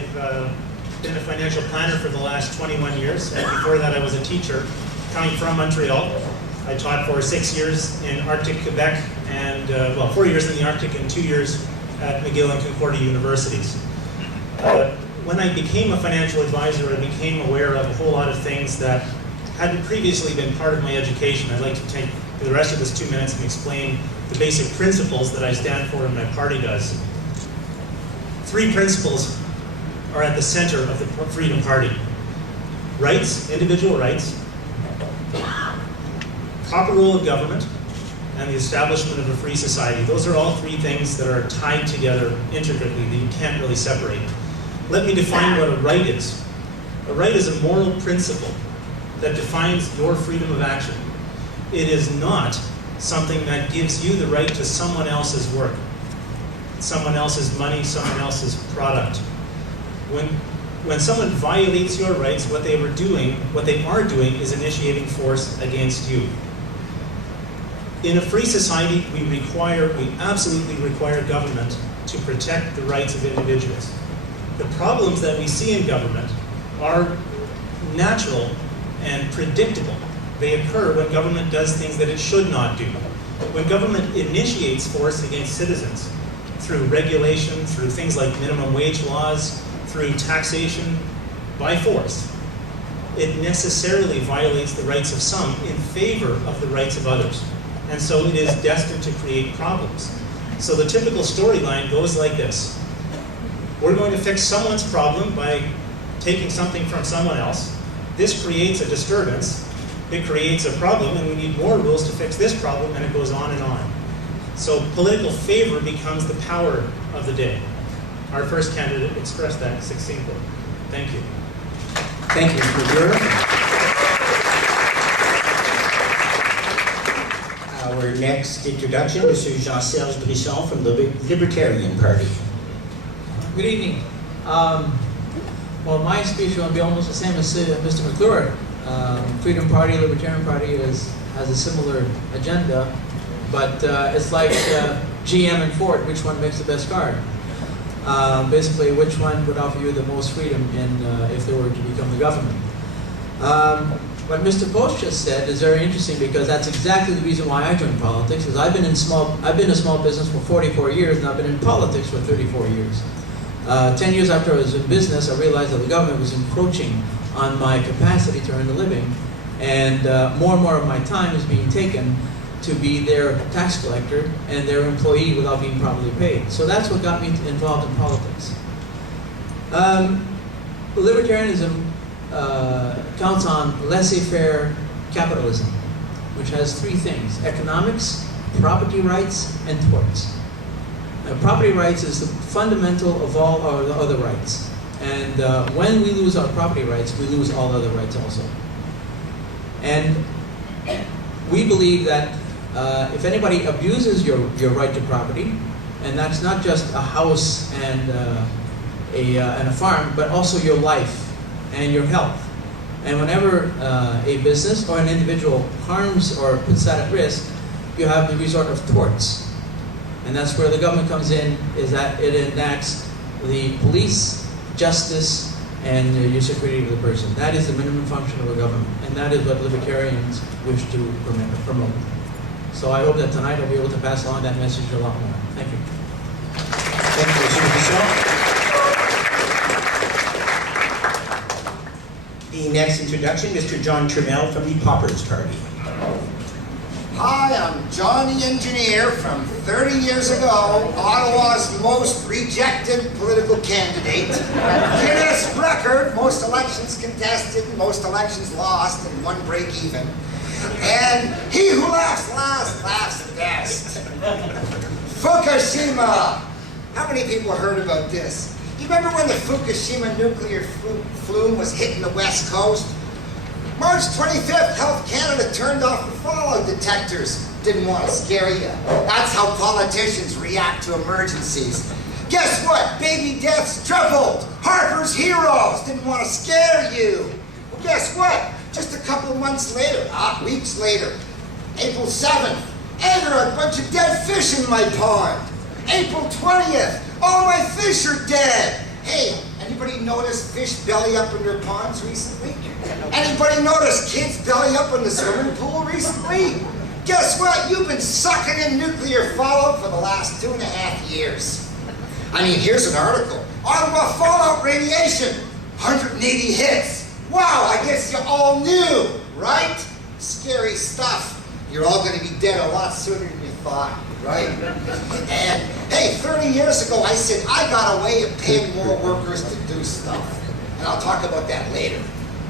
I've been a financial planner for the last 21 years, and before that I was a teacher coming from Montreal. I taught for 6 years in Arctic Quebec, and 4 years in the Arctic and 2 years at McGill and Concordia universities. When I became a financial advisor, I became aware of a whole lot of things that hadn't previously been part of my education. I'd like to take the rest of this 2 minutes and explain the basic principles that I stand for and my party does. 3 principles are at the center of the Freedom Party. Rights, individual rights, proper rule of government, and the establishment of a free society. Those are all 3 things that are tied together intricately that you can't really separate. Let me define what a right is. A right is a moral principle that defines your freedom of action. It is not something that gives you the right to someone else's work, someone else's money, someone else's product. When someone violates your rights, what they are doing is initiating force against you. In a free society, we absolutely require government to protect the rights of individuals. The problems that we see in government are natural and predictable. They occur when government does things that it should not do. When government initiates force against citizens through regulation, through things like minimum wage laws, through taxation, by force, it necessarily violates the rights of some in favor of the rights of others. And so it is destined to create problems. So the typical storyline goes like this. We're going to fix someone's problem by taking something from someone else. This creates a disturbance. It creates a problem, and we need more rules to fix this problem, and it goes on and on. So political favor becomes the power of the day. Our first candidate expressed that succinctly. Thank you. Thank you, McGruer. Our next introduction, Mr. Jean-Serge Brisson from the Libertarian Party. Good evening. Well, my speech will be almost the same as Mr. McGruer. Freedom Party, Libertarian Party has a similar agenda, but it's like GM and Ford, which one makes the best car? Basically, which one would offer you the most freedom if they were to become the government? What Mr. Post just said is very interesting because that's exactly the reason why I joined politics. Is I've been a small business for 44 years, and I've been in politics for 34 years. 10 years after I was in business, I realized that the government was encroaching on my capacity to earn a living, and more of my time is being taken to be their tax collector and their employee without being properly paid. So that's what got me involved in politics. Libertarianism counts on laissez-faire capitalism, which has 3 things: economics, property rights, and torts. Now, property rights is the fundamental of all our other rights. And when we lose our property rights, we lose all other rights also. And we believe that if anybody abuses your right to property, and that's not just a house and a farm, but also your life and your health. And whenever a business or an individual harms or puts that at risk, you have the resort of torts. And that's where the government comes in, is that it enacts the police, justice, and your security of the person. That is the minimum function of a government, and that is what libertarians wish to promote. So I hope that tonight I'll be able to pass along that message a lot more. Thank you. Thank you, Mr. Brisson. The next introduction, Mr. John Turmel from the Paupers Party. Hi, I'm Johnny Engineer from 30 years ago, Ottawa's most rejected political candidate. Guinness record, most elections contested, most elections lost, and 1 break even. And he who laughs last, laughs best. Fukushima. How many people heard about this? You remember when the Fukushima nuclear flume was hitting the West Coast? March 25th, Health Canada turned off the fallout detectors. Didn't want to scare you. That's how politicians react to emergencies. Guess what? Baby deaths tripled. Harper's Heroes didn't want to scare you. Well, guess what? Just a couple of months later, weeks later, April 7th, Edgar, a bunch of dead fish in my pond. April 20th, all my fish are dead. Hey, anybody notice fish belly up in their ponds recently? Anybody notice kids belly up in the swimming pool recently? Guess what? You've been sucking in nuclear fallout for the last 2.5 years. I mean, here's an article. Ottawa fallout radiation, 180 hits. Wow, I guess you all knew, right? Scary stuff. You're all going to be dead a lot sooner than you thought, right? And hey, 30 years ago, I said I got a way of paying more workers to do stuff. And I'll talk about that later.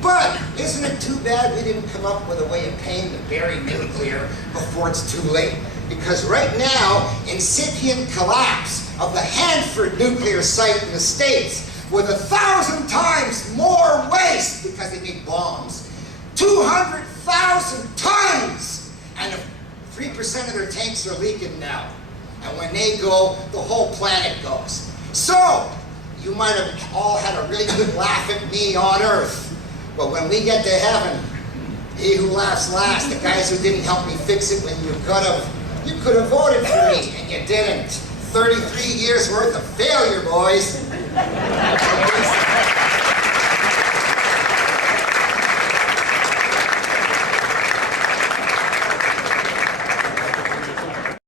But isn't it too bad we didn't come up with a way of paying to bury nuclear before it's too late? Because right now, incipient collapse of the Hanford nuclear site in the States with 1,000 times more waste because they make bombs, 200,000 tons, and 3% of their tanks are leaking now. And when they go, the whole planet goes. So, you might have all had a really good laugh at me on Earth. But when we get to heaven, he who laughs last, the guys who didn't help me fix it when you could have voted for me, and you didn't. 33 years worth of failure, boys.